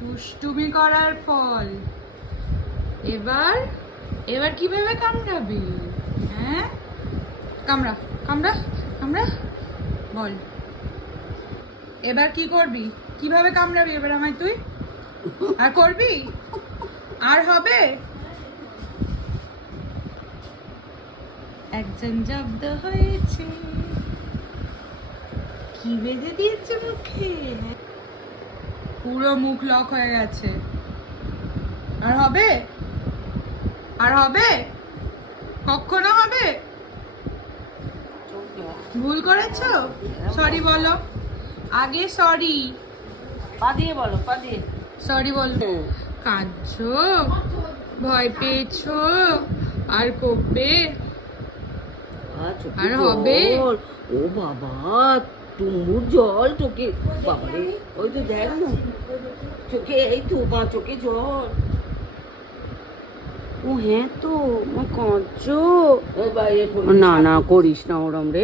দুষ্টুমি করার ফল। এবার এবার কিভাবে কামড়াবি? হ্যাঁ, কামড়া কামড়া কামড়া, বল এবার কি করবি? কিভাবে কামড়াবি এবার আমায় তুই? আর করবি? আর হবে? একজন জব্দ হয়েছে। কি বেঁধে দিয়েছে মুখে? পুরো মুখ লক হয়ে গেছে। আর হবে? আর হবে? কখনো হবে? ভুল করেছো? সরি বলো আগে, সরি। পা দিয়ে বলো, পা দিয়ে। সরি বলো। কাঁদছো? ভয় পেয়েছো? আর কবে? আর হবে? ও বাবা, তুমুর জল চোখে। বাবারে, ওই তো দেখ না চোখে, এই তো বা চোখে জল। ও হ্যাঁ তো, কাঁদছো? না না করিস না ওরম রে।